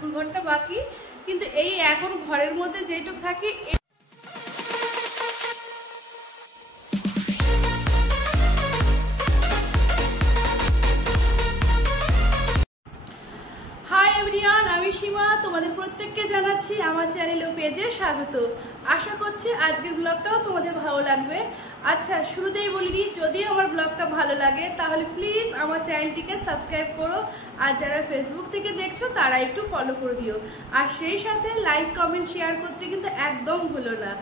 ঠাকুর ঘরটা বাকি, কিন্তু এই এখন ঘরের মধ্যে যেটুকু থাকি। হাই এভরিওয়ান, আমি সীমা, তোমাদের প্রত্যেককে জানাচ্ছি আমার চ্যানেল ও পেজে স্বাগত। আশা করছি আজকের ব্লগটাও তোমাদের ভালো লাগবে। আচ্ছা, শুরুতেই বলিনি, যদি আমার ব্লগটা ভালো লাগে তাহলে প্লিজ আমার চ্যানেলটিকে সাবস্ক্রাইব করো, আর যারা ফেসবুক থেকে দেখছো তারা একটু ফলো করে দিও, আর সেই সাথে লাইক কমেন্ট শেয়ার করতে কিন্তু একদম ভুলো না।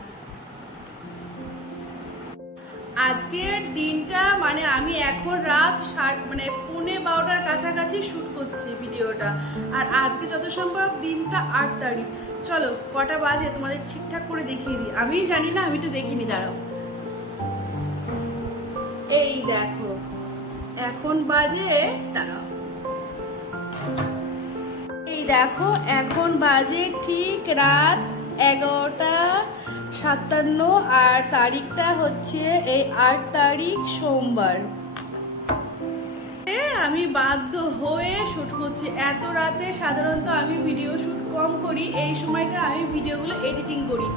আজকের দিনটা মানে আমি এখন রাত 11:15 কাছাকাছি শুট করছি ভিডিওটা, আর আজকে যত সম্ভব দিনটা 8 তারিখ। চলো কটা বাজে তোমাদের ঠিকঠাক করে দেখিয়ে দিই। আমি জানি না, আমি তো দেখিনি, দাঁড়াও। এই দেখো এখন বাজে, দাঁড়াও, এই দেখো এখন বাজে ঠিক রাত 11:57, আর তারিখটা হচ্ছে এই 8 তারিখ সোমবার। আমি বাধ্য হয়ে শুট করছি এত রাতে। সাধারণত আমি ভিডিও শুট কম করি, এই সময়টা আমি ভিডিওগুলো এডিটিং করি,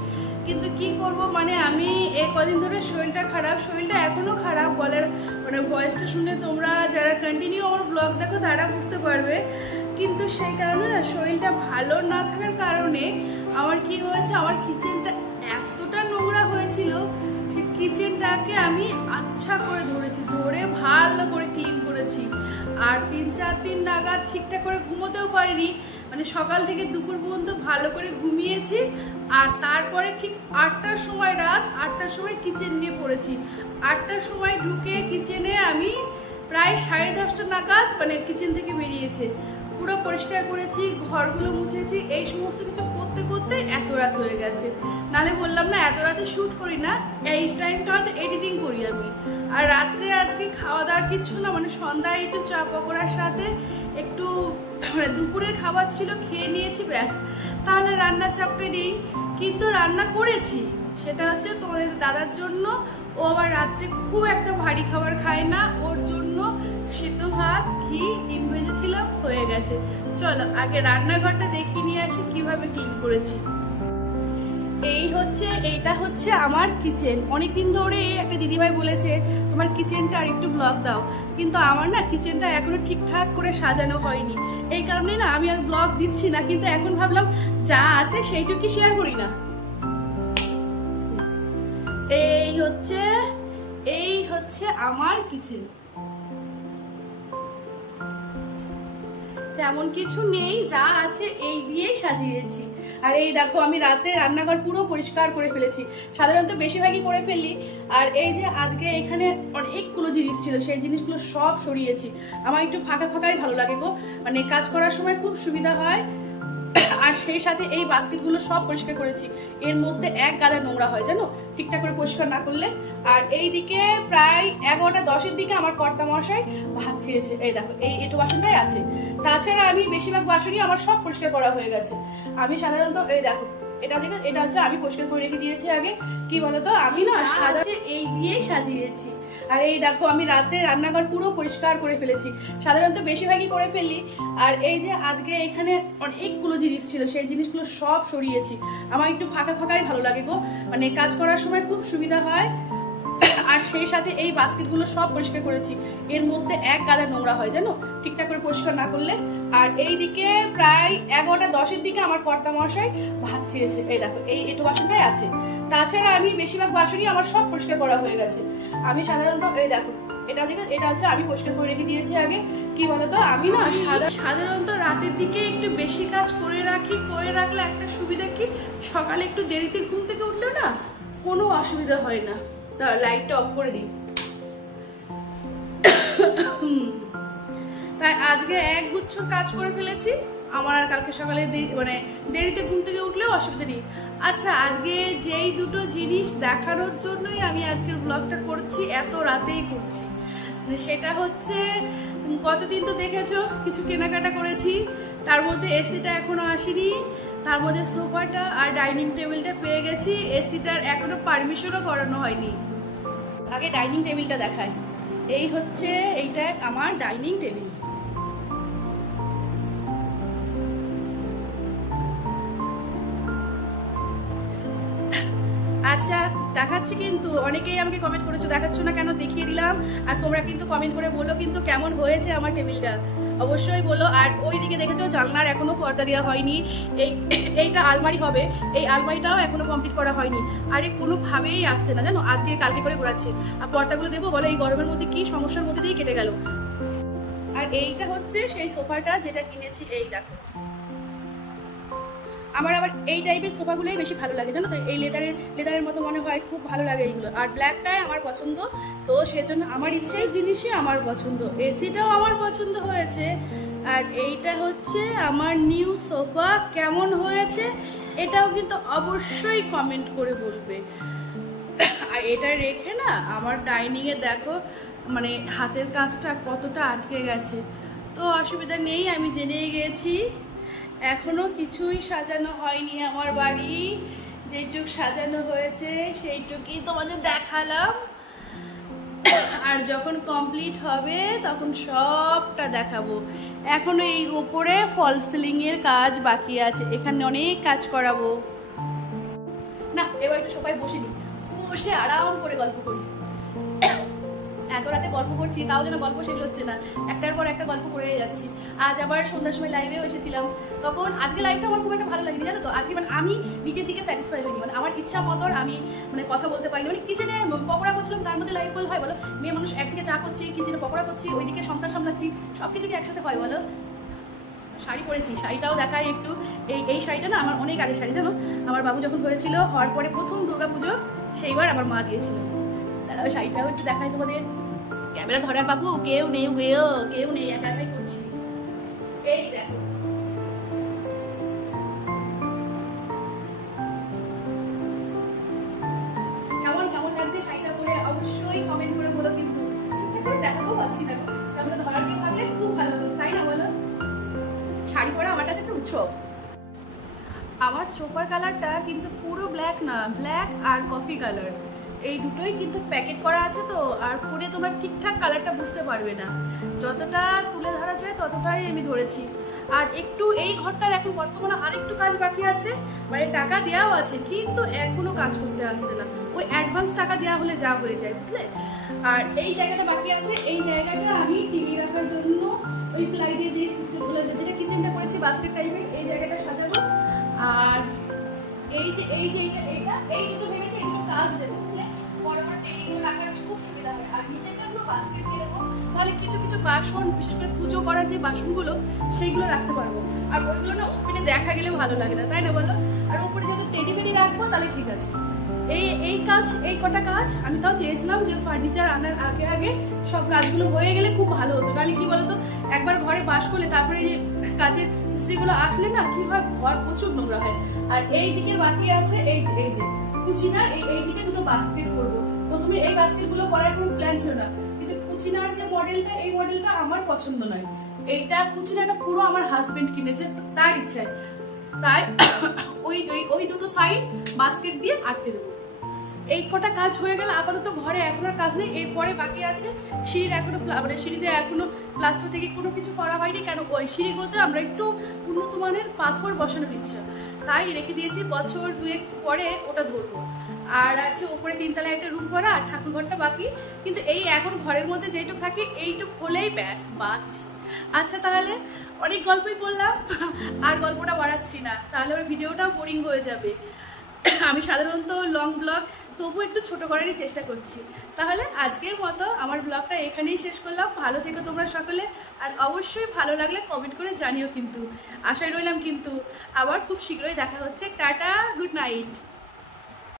কিন্তু কি করব, মানে আমি এই কদিন ধরে শরীরটা খারাপ, শরীরটা এখনো খারাপ। বলার ভয়েসটা শুনে তোমরা যারা কন্টিনিউ আমার ব্লগ দেখো তারা বুঝতে পারবে, কিন্তু সেই কারণে না, শরীরটা ভালো না থাকার কারণে আমার কি হয়েছে, আমার কিচেনটা এতটা নোংরা হয়েছিল, সেই কিচেনটাকে আমি আচ্ছা করে ধরে ভালো করে ক্লিন করেছি। আর 3-4 দিন নাগাদ ঠিকঠাক করে ঘুমোতেও পারিনি, মানে সকাল থেকে দুপুর পর্যন্ত ভালো করে ঘুমিয়েছি। আর তারপরে ঠিক 8টার সময়, রাত 8টার সময় কিচেন নিয়ে পড়েছি। 8টার সময় ঢুকে কিচেনে আমি প্রায় 10:30 নাগাদ মানে কিচেন থেকে বেরিয়েছে, পুরো পরিষ্কার করেছি, ঘরগুলো মুছেছি, এই সমস্ত কিছু করতে করতে এত রাত হয়ে গেছে। নালে বললাম না, এত রাতে শ্যুট করি না, এই টাইমটা হয়তো এডিটিং করি আমি। আর রাত্রে আজকে খাওয়া দাওয়ার কিছু না, মানে সন্ধ্যায় একটু চা পকোড়ার সাথে একটু দুপুরের খাবার ছিল, খেয়ে নিয়েছি, ব্যাস। তাহলে রান্নার চাপটা নেই, কিন্তু রান্না করেছি, সেটা হচ্ছে তোমাদের দাদার জন্য। ও আবার রাত্রে খুব একটা ভারী খাবার খায় না, ওর জন্য সিদ্ধ ভাত, ঘি, ডিম ভেজেছিলাম, হয়ে গেছে। চলো আগে রান্নাঘরটা দেখিয়ে নিয়ে আসি কিভাবে ক্লিন করেছি। এইটা হচ্ছে আমার কিচেন। অনেকদিন ধরে একটা দিদিভাই বলেছে তোমার কিচেনটা আর একটু ব্লগ দাও, কিন্তু আমার না কিচেনটা এখনো ঠিকঠাক করে সাজানো হয়নি, এই কারণে না আমি আর ব্লগ দিচ্ছি না। কিন্তু এখন ভাবলাম যা আছে সেইটুকু শেয়ার করি না। এই হচ্ছে আমার কিচেন, তেমন কিছু নেই, যা আছে এই দিয়েই সাজিয়েছি। আর এই দেখো আমি রাতে রান্নাঘর পুরো পরিষ্কার করে ফেলেছি, সাধারণত বেশিরভাগই করে ফেললি। আর এই যে আজকে এখানে অনেকগুলো জিনিস ছিল, সেই জিনিসগুলো সব সরিয়েছি। আমার একটু ফাঁকা ফাঁকাই ভালো লাগে গো, মানে কাজ করার সময় খুব সুবিধা হয়। আর সেই সাথে এই বাস্কেটগুলো সব পরিষ্কার করেছি, এর মধ্যে এক গাদা নোংরা হয় জানো, ঠিকঠাক করে পরিষ্কার না করলে। আর এইদিকে প্রায় 11:10-এর দিকে আমার কর্তা মশাই ভাত খেয়েছে, এই দেখো এই এঁটো বাসনটাই আছে। তাছাড়া আমি বেশিরভাগ বাসনই আমার সব পরিষ্কার করা হয়ে গেছে। আমি সাধারণত এই দেখো এটা হচ্ছে আমি পরিষ্কার করে রেখে দিয়েছি আগে। কি বলতো, আমি না এই দিয়েই সাজিয়েছি। আর এই দেখো আমি রাতে রান্নাঘর পুরো পরিষ্কার করে ফেলেছি, সাধারণত বেশিরভাগই করে ফেললি। আর এই যে আজকে এখানে অনেকগুলো জিনিস ছিল, সেই জিনিসগুলো সব সরিয়েছি। আমার একটু ফাঁকা ফাঁকাই ভালো লাগে গো, মানে কাজ করার সময় খুব সুবিধা হয়। আর সেই সাথে এই বাস্কেটগুলো সব পরিষ্কার করেছি, এর মধ্যে এক গাদা নোংরা হয় জানো, ঠিকঠাক করে পরিষ্কার না করলে। আর এইদিকে প্রায় 11:10-এর দিকে আমার কর্তা মশাই ভাত খেয়েছে, এই দেখো এই এঁটো বাসনটাই আছে। তাছাড়া আমি বেশিরভাগ বাসনই আমার সব পরিষ্কার করা হয়ে গেছে। আমি সাধারণত এই দেখো এটা হচ্ছে আমি পরিষ্কার করে রেখে দিয়েছি আগে। কি বলতো, আমি না সাধারণত রাতের দিকে একটু বেশি কাজ করে রাখলে একটা সুবিধা কি, সকালে একটু দেরিতে ঘুম থেকে উঠলে না কোনো অসুবিধা হয় না। লাইটটা অফ করে দিই। তাই আজকে এক গুচ্ছ কাজ করে ফেলেছি, আমার আর কালকে সকালে মানে দেরিতে ঘুম থেকে উঠলেও অসুবিধা নেই। আচ্ছা, আজকে যেই দুটো জিনিস দেখানোর জন্যই আমি আজকের ব্লগটা করছি, এত রাতেই করছি, সেটা হচ্ছে কতদিন তো দেখেছো কিছু কেনাকাটা করেছি, তার মধ্যে এসিটা এখনো আসেনি, তার মধ্যে সোফাটা আর ডাইনিং টেবিলটা পেয়ে গেছি, এসিটার এখনো পারমিশনও করানো হয়নি। আগে ডাইনিং টেবিলটা দেখায়। এইটা আমার ডাইনিং টেবিল। আচ্ছা দেখাচ্ছি, কিন্তু অনেকেই আমাকে কমেন্ট করেছো দেখাচ্ছ না কেন, দেখিয়ে দিলাম। আর তোমরা কিন্তু কমেন্ট করে বলো কিন্তু কেমন হয়েছে আমার টেবিলটা, অবশ্যই বলো। আর ওইদিকে দেখেছো জানলার এখনো পর্দা দেওয়া হয়নি, এইটা আলমারি হবে, এই আলমারিটাও এখনো কমপ্লিট করা হয়নি। আরে কোনোভাবেই আসছে না জানো, আজকে কালকে করে ঘোরাচ্ছে। আর পর্দাগুলো দেবো বলো, এই গরমের মধ্যে কি সমস্যার মধ্যে দিয়ে কেটে গেল। আর এইটা হচ্ছে সেই সোফাটা যেটা কিনেছি, এই দেখো। আমার আবার এই টাইপের সোফাগুলোই বেশি ভালো লাগে জানো তো, এই লেদারের মতো মনে হয়, খুব ভালো লাগে এইগুলো। আর ব্ল্যাকটাই আমার পছন্দ, তো সেজন্য আমার ইচ্ছে এই জিনিসই আমার পছন্দ। এসিটাও আমার পছন্দ হয়েছে। আর এইটা হচ্ছে আমার নিউ সোফা, কেমন হয়েছে এটাও কিন্তু অবশ্যই কমেন্ট করে বলবে। আর এটা রেখে না আমার ডাইনিংয়ে দেখো মানে হাতের কাজটা কতটা আটকে গেছে। তো অসুবিধা নেই, আমি জেনেই গেছি এখনো কিছুই সাজানো হয়নি আমার বাড়ি। যেটুক সাজানো হয়েছে সেইটুকুই তোমাদের দেখালাম। আর যখন কমপ্লিট হবে তখন সবটা দেখাবো। এখনো এই উপরে ফল সিলিং এর কাজ বাকি আছে, এখানে অনেক কাজ করাবো। না এবার একটু সবাই বসিনি, বসে আরাম করে গল্প করি। এত রাতে গল্প করছি তাও যেন গল্প শেষ হচ্ছে না, একটার পর একটা গল্প করে যাচ্ছি। আজ আবার সন্ধ্যার সময় লাইভেও এসেছিলাম, তখন আজকে লাইভটা আমার খুব একটা ভালো লাগেনি জানো তো। আজকে মানে আমি নিজের দিকে স্যাটিসফাই হইনি, মানে আমার ইচ্ছা মতন আমি মানে কথা বলতে পারিনি। মানে কিচেনে পকোড়া করছিলাম, তার মধ্যে লাইভ বল হয় বলো? মেয়ে মানুষ একদিকে চা করছি, কিচেনে পকোড়া করছি, ওইদিকে সন্তান সামলাচ্ছি, সব কিছু কি একসাথে হয় বলো? শাড়ি পরেছি, শাড়িটাও দেখায় একটু। এই শাড়িটা না আমার অনেক আগের শাড়ি জানো, আমার বাবু যখন হয়েছিল, হওয়ার পরে প্রথম দুর্গাপুজো সেইবার আমার মা দিয়েছিল। তারা ওই শাড়িটাও একটু দেখায় তোমাদের। ক্যামেরা ধরার বাবু কেউ নেই, কেউ নেই, একা একাই করছি। এই দেখো কেমন কেমন লাগছে শাড়িটা পরে, অবশ্যই কমেন্ট করে বলো। কিন্তু দেখাতেও পাচ্ছি না, ক্যামেরা ধরার কেউ থাকলে খুব ভালো হতো, তাই না বলো? শাড়ি পরা আমার কাছে একটা উৎসব। আমার সোফার কালারটা কিন্তু পুরো ব্ল্যাক না, ব্ল্যাক আর কফি কালার, এই দুটোই কিন্তু প্যাকেট করা আছে। তো আর পরে তোমরা ঠিকঠাক কালারটা বুঝতে পারবে না, যতটা তুলে ধরা যায় ততটাই আমি ধরেছি। আর একটু এই ঘরটার এখন বর্তমানে আরেকটু কাজ বাকি আছে, মানে টাকা দেওয়াও আছে কিন্তু এখনো কাজ করতে আসছে না। ওই অ্যাডভান্স টাকা দেওয়া হলে যা হয়ে যায় বুঝলে। আর এই জায়গাটা বাকি আছে, এই জায়গাটা আমি টিভি রাখার জন্য ওই প্লাই দিয়ে যে সিস্টেমগুলো, যেটা কিচেনটা করেছি বাস্কেট টাইপের, এই জায়গাটা সাজাবো। আর এই যে এইটা এই দুটো ভেবেছি, এই দুটো কাজ দেবো, বড় বড় টেবিলগুলো রাখার খুব সুবিধা হয়। আর নিচেটা পুরো বাস্কেট দিয়ে দেবো, তাহলে কিছু কিছু বাসন, বিশেষ করে পুজো করার যে বাসনগুলো সেইগুলো রাখতে পারবো। আর ওইগুলো না ওপেনে দেখা গেলেও ভালো লাগে না, তাই না বলো? আর উপরে যেহেতু টেডি ফেডি রাখবো তাহলে ঠিক আছে। এই কাজ, এই কটা কাজ আমি তাও চেয়েছিলাম যে ফার্নিচার আনার আগে আগে সব কাজগুলো হয়ে গেলে খুব ভালো হতো। তাহলে কি বলতো, একবার ঘরে বাস করলে তারপরে এই যে কাজের স্ত্রীগুলো আসলে না কি হয়, ঘর প্রচুর নোংরা হয়। আর এই দিকের বাকি আছে এই যে কুচিনার, এই দিকে দুটো বাস্কেট করবো। প্রথমে এই বাস্কেটগুলো করার কোনো প্ল্যান ছিল না, কিন্তু কুচিনার যে মডেলটা, এই মডেলটা আমার পছন্দ নয়। এইটা কুচিনাটা পুরো আমার হাজবেন্ড কিনেছে তার ইচ্ছায়, তাই ওই দুটো সাইড বাস্কেট দিয়ে আটকে দেবো। এই কটা কাজ হয়ে গেল। আপাতত ঘরে এখন আর কাজ নেই, এরপরে বাকি আছে সিঁড়ির এখনো, মানে সিঁড়িতে এখনো প্লাস্টার থেকে কোনো কিছু করা হয়নি। কেন ওই সিঁড়িগুলোতে আমরা একটু উন্নত মানের পাথর বসানোর ইচ্ছা, তাই রেখে দিয়েছি, বছর দুয়েক পরে ওটা ধরবো। আর আছে উপরে 3 তলায় একটা রুম করা, আর ঠাকুর ঘরটা বাকি। কিন্তু এই এখন ঘরের মধ্যে যেটুকু থাকে এইটুকু হলেই ব্যাস বাঁচ। আচ্ছা তাহলে অনেক গল্পই করলাম, আর গল্পটা বাড়াচ্ছি না, তাহলে আমার ভিডিওটাও বোরিং হয়ে যাবে। আমি সাধারণত লং ব্লগ তবু একটু ছোট করারই চেষ্টা করছি। তাহলে আজকের মতো আমার ব্লগটা এখানেই শেষ করলাম। ভালো থেকো তোমরা সকলে, আর অবশ্যই ভালো লাগলে কমেন্ট করে জানিও কিন্তু। আশায় রইলাম কিন্তু আবার খুব শীঘ্রই দেখা হচ্ছে। Tata, good night.